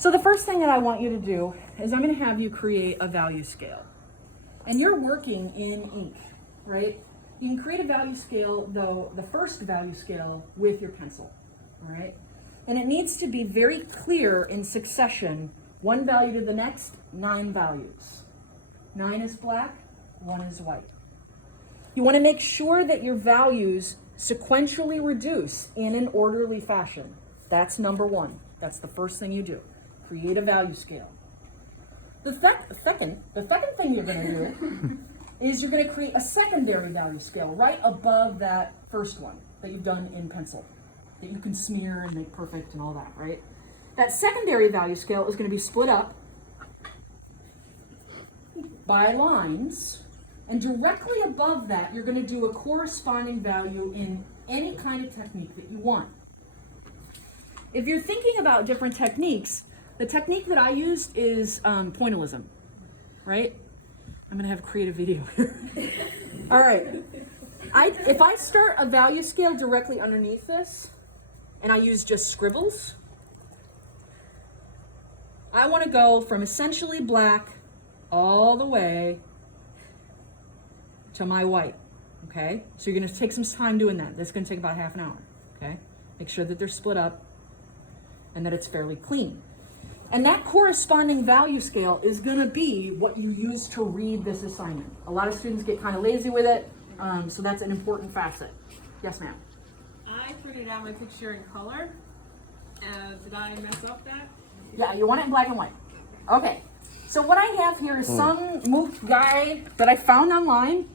So the first thing that I want you to do is I'm going to have you create a value scale. And you're working in ink, right? You can create a value scale, though, the first value scale with your pencil, all right? And it needs to be very clear in succession, one value to the next, 9 values. 9 is black, 1 is white. You want to make sure that your values sequentially reduce in an orderly fashion. That's number 1. That's the first thing you do. Create a value scale. The second thing you're going to do is you're going to create a secondary value scale right above that first one that you've done in pencil, that you can smear and make perfect and all that, right? That secondary value scale is going to be split up by lines, and directly above that, you're going to do a corresponding value in any kind of technique that you want. If you're thinking about different techniques, the technique that I used is Pointillism, right? I'm going to have a creative video here. All right. If I start a value scale directly underneath this, and I use just scribbles, I want to go from essentially black all the way to my white, okay? So you're going to take some time doing that. This is going to take about half an hour, okay? Make sure that they're split up and that it's fairly clean. And that corresponding value scale is going to be what you use to read this assignment. A lot of students get kind of lazy with it, so that's an important facet. Yes, ma'am? I printed out my picture in color. Did I mess up that? Yeah, you want it in black and white. Okay, so what I have here is some MOOC guy that I found online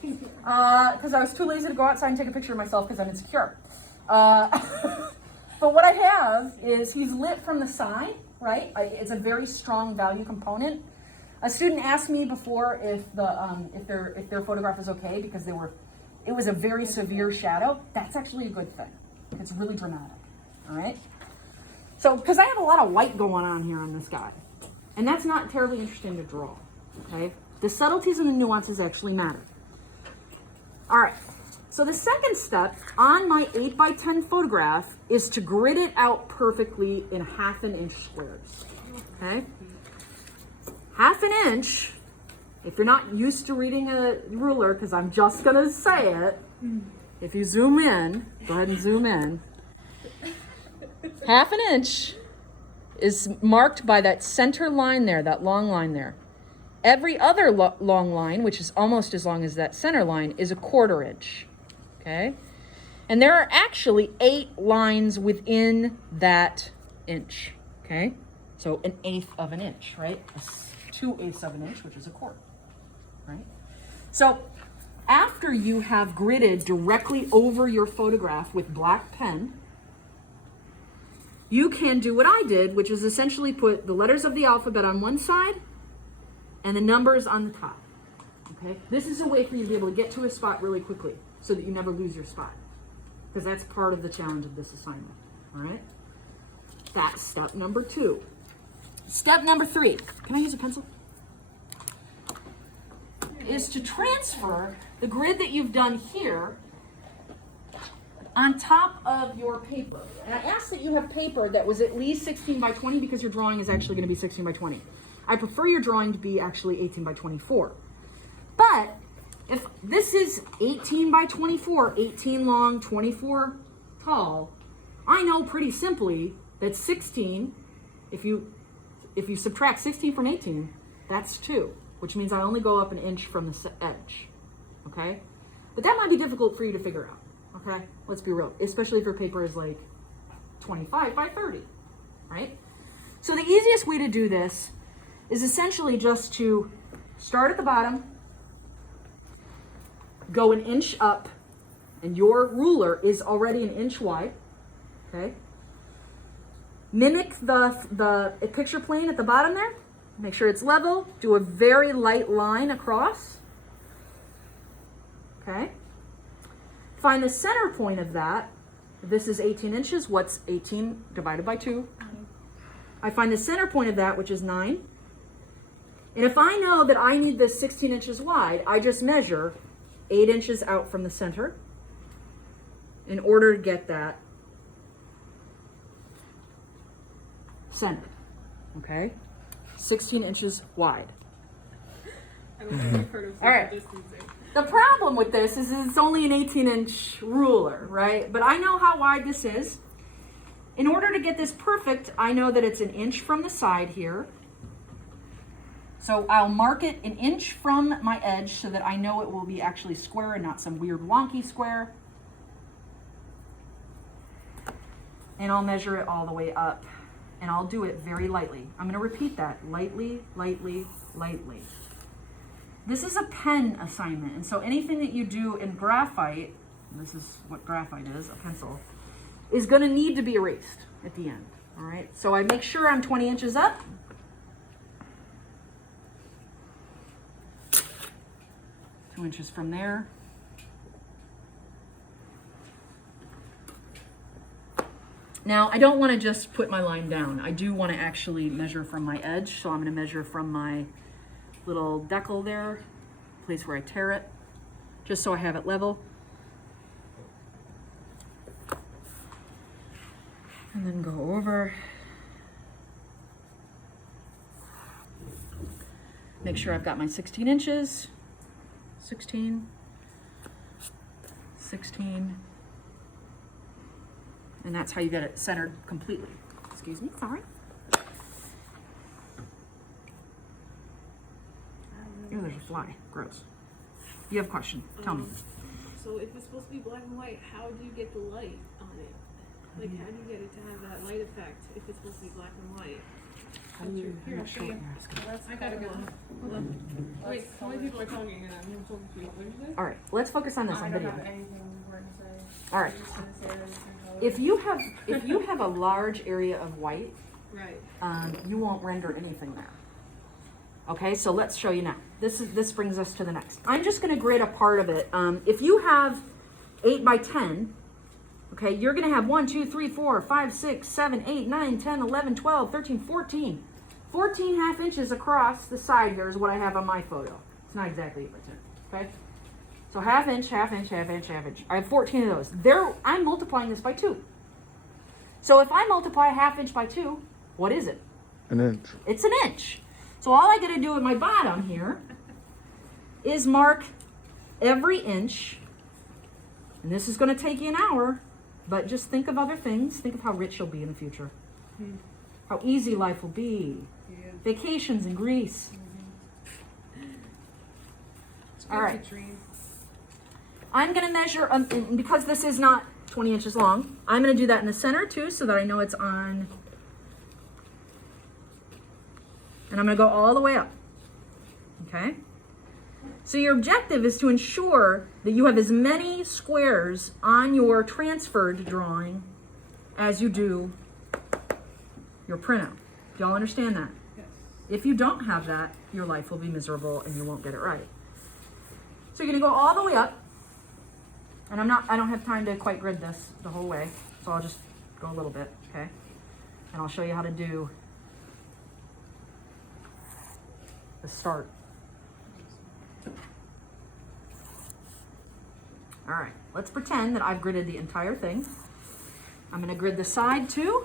because I was too lazy to go outside and take a picture of myself because I'm insecure. But what I have is he's lit from the side, right? It's a very strong value component. A student asked me before if their photograph is okay because it was a very severe shadow. That's actually a good thing. It's really dramatic, all right? So, because I have a lot of white going on here on this guy, and that's not terribly interesting to draw, okay? The subtleties and the nuances actually matter. All right, so the second step on my 8x10 photograph is to grid it out perfectly in 1/2 inch squares, okay? 1/2 inch, if you're not used to reading a ruler, because I'm just gonna say it, if you zoom in, go ahead and zoom in, 1/2 inch is marked by that center line there, that long line there. Every other long line, which is almost as long as that center line, is a 1/4 inch, okay? And there are actually 8 lines within that inch, okay? So 1/8 of an inch, right? 2/8 of an inch, which is a 1/4, right? So after you have gridded directly over your photograph with black pen, you can do what I did, which is essentially put the letters of the alphabet on one side and the numbers on the top, okay? This is a way for you to be able to get to a spot really quickly so that you never lose your spot, because that's part of the challenge of this assignment, all right? That's step number 2. Step number 3, can I use a pencil? Is to transfer the grid that you've done here on top of your paper. And I asked that you have paper that was at least 16 by 20 because your drawing is actually going to be 16 by 20. I prefer your drawing to be actually 18 by 24. But if this is 18 by 24, 18 long, 24 tall, I know pretty simply that 16, if you subtract 16 from 18, that's 2, which means I only go up 1 inch from the edge, okay? But that might be difficult for you to figure out. Okay, let's be real, especially if your paper is like 25 by 30, right? So the easiest way to do this is essentially just to start at the bottom, go 1 inch up, and your ruler is already 1 inch wide, okay? Mimic the picture plane at the bottom there, make sure it's level, do a very light line across, okay? Find the center point of that. This is 18 inches. What's 18 divided by 2? 9. I find the center point of that, which is 9. And if I know that I need this 16 inches wide, I just measure 8 inches out from the center in order to get that centered. okay? 16 inches wide. I don't think I've heard of All right. social distancing. The problem with this is it's only an 18-inch ruler, right? But I know how wide this is. In order to get this perfect, I know that it's an inch from the side here. So I'll mark it an inch from my edge so that I know it will be actually square and not some weird wonky square. And I'll measure it all the way up. And I'll do it very lightly. I'm going to repeat that. Lightly, lightly, lightly. This is a pen assignment. And so anything that you do in graphite, this is what graphite is, a pencil, is going to need to be erased at the end. All right. So I make sure I'm 20 inches up. Two inches from there. Now, I don't want to just put my line down. I do want to actually measure from my edge. So I'm going to measure from my little decal there, place where I tear it, just so I have it level. And then go over. Make sure I've got my 16 inches. 16, 16, and that's how you get it centered completely. Excuse me, sorry. Oh, there's a fly, gross. You have a question, tell me. So if it's supposed to be black and white, how do you get the light on it? Like, how do you get it to have that light effect if it's supposed to be black and white? How do you, Here, I'll show you. That's I gotta go. Hold on. Wait, how many people are talking and I'm talking to you? What did you say? all right, let's focus on this I on don't video. have anything important to say. All right, I'm just gonna say that it's in color. if you have a large area of white, Right. you won't render anything there. Okay, so let's show you now. This brings us to the next. I'm just going to grid a part of it. If you have 8 by 10, okay, you're going to have 1, 2, 3, 4, 5, 6, 7, 8, 9, 10, 11, 12, 13, 14. 14 half inches across the side here is what I have on my photo. It's not exactly 8 by 10, okay? So half inch, half inch, half inch, half inch. I have 14 of those. I'm multiplying this by 2. So if I multiply a half inch by 2, what is it? An inch. It's an inch. So all I got to do at my bottom here is mark every inch. And this is going to take you an hour, but just think of other things. Think of how rich you'll be in the future. How easy life will be. Yeah. Vacations in Greece. All right. I'm going to measure, and because this is not 20 inches long, I'm going to do that in the center too so that I know it's on. And I'm going to go all the way up. Okay? So your objective is to ensure that you have as many squares on your transferred drawing as you do your printout. Do y'all understand that? Yes. If you don't have that, your life will be miserable and you won't get it right. So you're going to go all the way up. And I don't have time to quite grid this the whole way. So I'll just go a little bit, okay? And I'll show you how to do the start. All right, let's pretend that I've gridded the entire thing. I'm going to grid the side too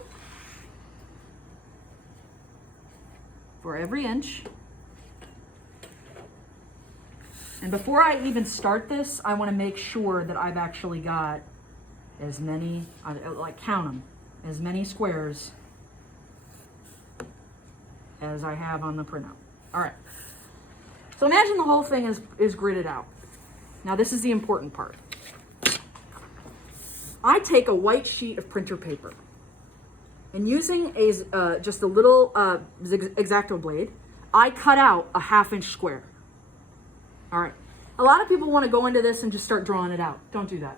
for every inch. And before I even start this, I want to make sure that I've actually got as many, like count them, as many squares as I have on the printout. All right. So imagine the whole thing is gridded out. Now this is the important part. I take a white sheet of printer paper and using just a little X-Acto blade, I cut out a half-inch square. All right. A lot of people want to go into this and just start drawing it out. Don't do that.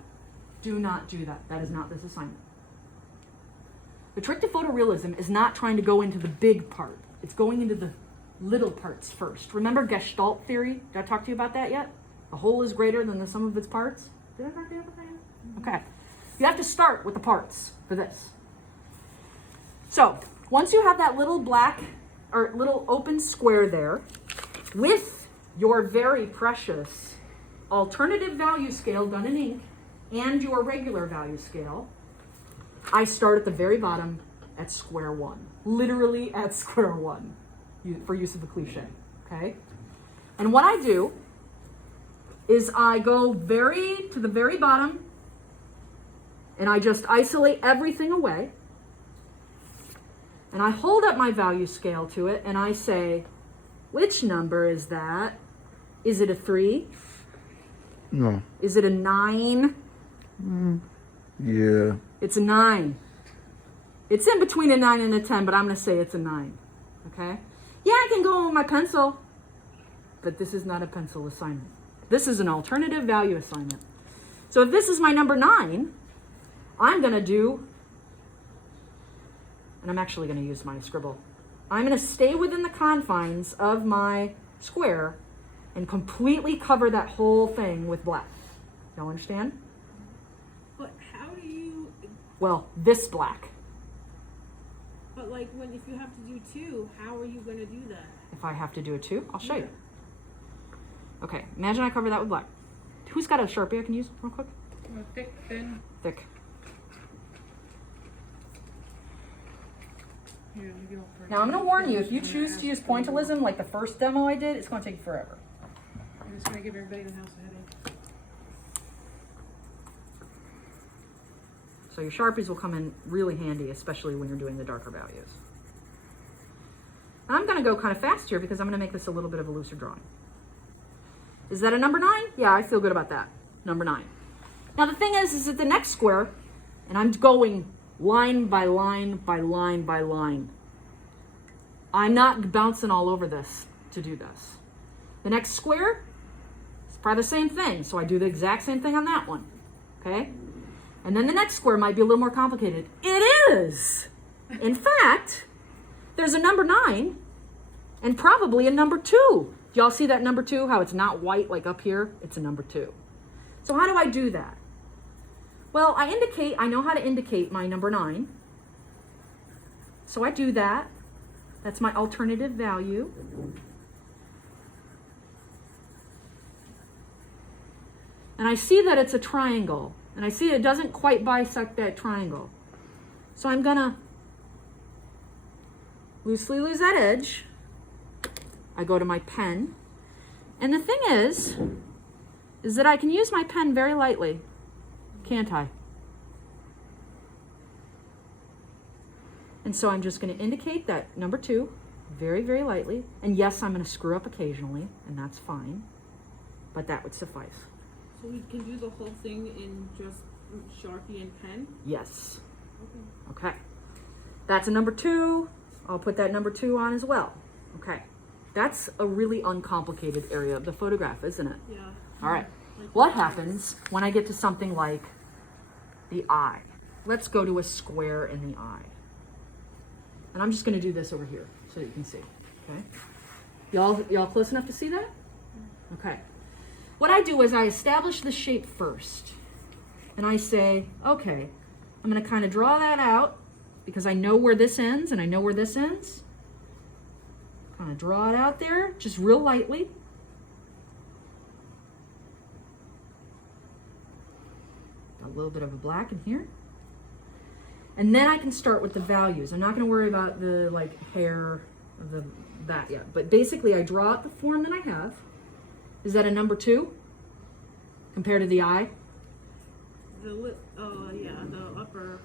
Do not do that. That is not this assignment. The trick to photorealism is not trying to go into the big part. It's going into the little parts first. Remember Gestalt theory? Did I talk to you about that yet? The whole is greater than the sum of its parts? Did I talk to you about that yet? Okay. You have to start with the parts for this. So, once you have that little black or little open square there, with your very precious alternative value scale done in ink and your regular value scale, I start at the very bottom at square one. Literally at square one, for use of a cliche, okay? And what I do is I go to the very bottom, and I just isolate everything away. And I hold up my value scale to it, and I say, which number is that? Is it a 3? No. Is it a 9? Yeah. It's a 9. It's in between a 9 and a 10, but I'm going to say it's a 9. Okay? Yeah, I can go with my pencil, but this is not a pencil assignment. This is an alternative value assignment. So if this is my number 9, I'm going to do, and I'm actually going to use my scribble. I'm going to stay within the confines of my square and completely cover that whole thing with black. Y'all understand? But how do you? Well, this black. But like if you have to do 2, how are you gonna do that? If I have to do it too, I'll show you. Okay, imagine I cover that with black. Who's got a Sharpie I can use real quick? Thick, thin. Thick. Here, let me go for Now I'm going to warn you, if you choose to use pointillism like the first demo I did, it's going to take you forever. I'm just gonna give everybody in the house a headache. So your Sharpies will come in really handy, especially when you're doing the darker values. And I'm going to go kind of fast here because I'm going to make this a little bit of a looser drawing. Is that a number 9? Yeah, I feel good about that. Number 9. Now the thing is that the next square, and I'm going line by line by line by line. I'm not bouncing all over this to do this. The next square is probably the same thing, so I do the exact same thing on that one. Okay? And then the next square might be a little more complicated. It is! In fact, there's a number 9 and probably a number 2. Y'all see that number 2? How it's not white like up here? It's a number 2. So how do I do that? Well, I know how to indicate my number 9. So I do that. That's my alternative value. And I see that it's a triangle. And I see it doesn't quite bisect that triangle. So I'm gonna loosely lose that edge. I go to my pen. And the thing is that I can use my pen very lightly, can't I? And so I'm just going to indicate that number 2 very, very lightly. And yes, I'm going to screw up occasionally, and that's fine. But that would suffice. So we can do the whole thing in just Sharpie and pen? Yes. Okay. Okay. That's a number 2. I'll put that number 2 on as well. Okay. That's a really uncomplicated area of the photograph, isn't it? Yeah. All right. What happens when I get to something like the eye? Let's go to a square in the eye. And I'm just going to do this over here so that you can see. Okay? Y'all close enough to see that? Okay. What I do is I establish the shape first. And I say, okay, I'm going to kind of draw that out because I know where this ends and I know where this ends. Kind of draw it out there, just real lightly. A little bit of a black in here. And then I can start with the values. I'm not going to worry about the hair of that yet. But basically I draw out the form that I have. Is that a number 2 compared to the eye? The upper.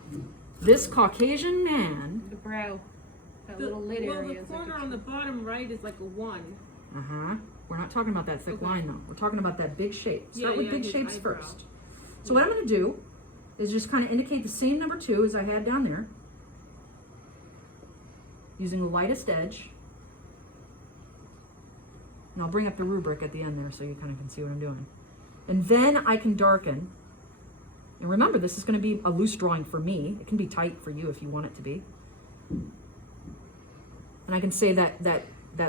This Caucasian man. The brow. That little lid area. The is corner like on the bottom right is like a 1. Uh-huh. We're not talking about that thick line though. We're talking about that big shape. Start with big his shapes eyebrow. first. So what I'm going to do is just kind of indicate the same number 2 as I had down there. Using the lightest edge. And I'll bring up the rubric at the end there so you kind of can see what I'm doing. And then I can darken. And remember, this is going to be a loose drawing for me. It can be tight for you if you want it to be. And I can say that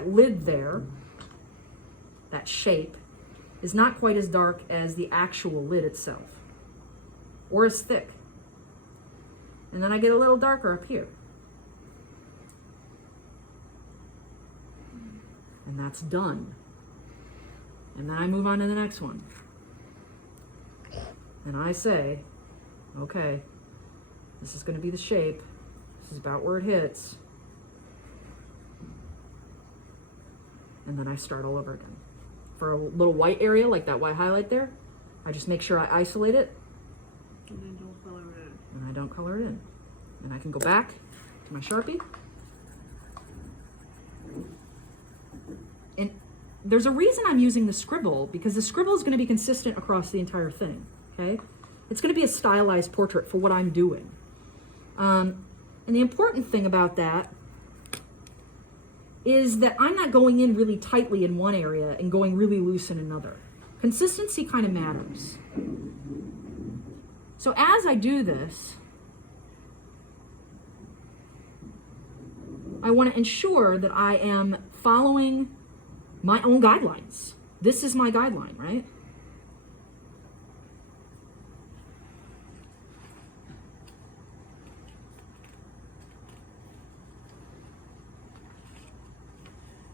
lid there, that shape, is not quite as dark as the actual lid itself. Or as thick. And then I get a little darker up here. And that's done. And then I move on to the next one. And I say, okay, this is going to be the shape. This is about where it hits. And then I start all over again. For a little white area, like that white highlight there, I just make sure I isolate it. And then don't color it in. And I don't color it in. And I can go back to my Sharpie. And there's a reason I'm using the scribble, because the scribble is going to be consistent across the entire thing, okay? It's going to be a stylized portrait for what I'm doing. And the important thing about that is that I'm not going in really tightly in one area and going really loose in another. Consistency kind of matters. So as I do this, I want to ensure that I am following my own guidelines. This is my guideline, right?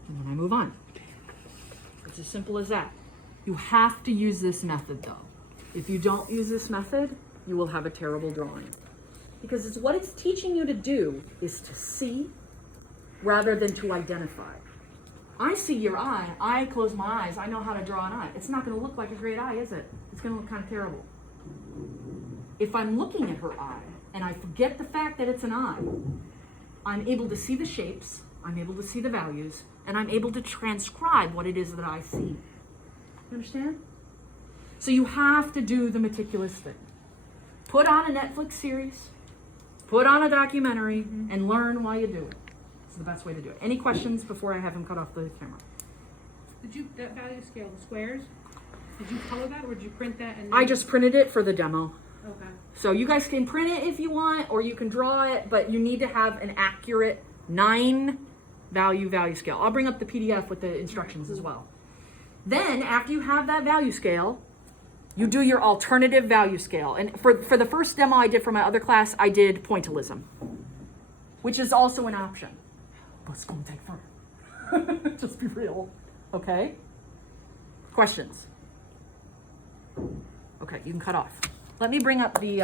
And then I move on. It's as simple as that. You have to use this method though. If you don't use this method, you will have a terrible drawing. Because it's what it's teaching you to do is to see rather than to identify. I see your eye, I close my eyes, I know how to draw an eye. It's not gonna look like a great eye, is it? It's gonna look kind of terrible. If I'm looking at her eye and I forget the fact that it's an eye, I'm able to see the shapes, I'm able to see the values, and I'm able to transcribe what it is that I see. You understand? So you have to do the meticulous thing. Put on a Netflix series, put on a documentary, and learn while you do it. It's the best way to do it. Any questions before I have him cut off the camera? Did you, that value scale, the squares, did you color that or did you print that and then? I just printed it for the demo. Okay. So you guys can print it if you want, or you can draw it, but you need to have an accurate 9 value scale. I'll bring up the PDF with the instructions as well. Then after you have that value scale, you do your alternative value scale. And for the first demo I did for my other class, I did Pointillism, which is also an option. But it's going to take forever. Just be real. Okay? Questions? Okay, you can cut off. Let me bring up the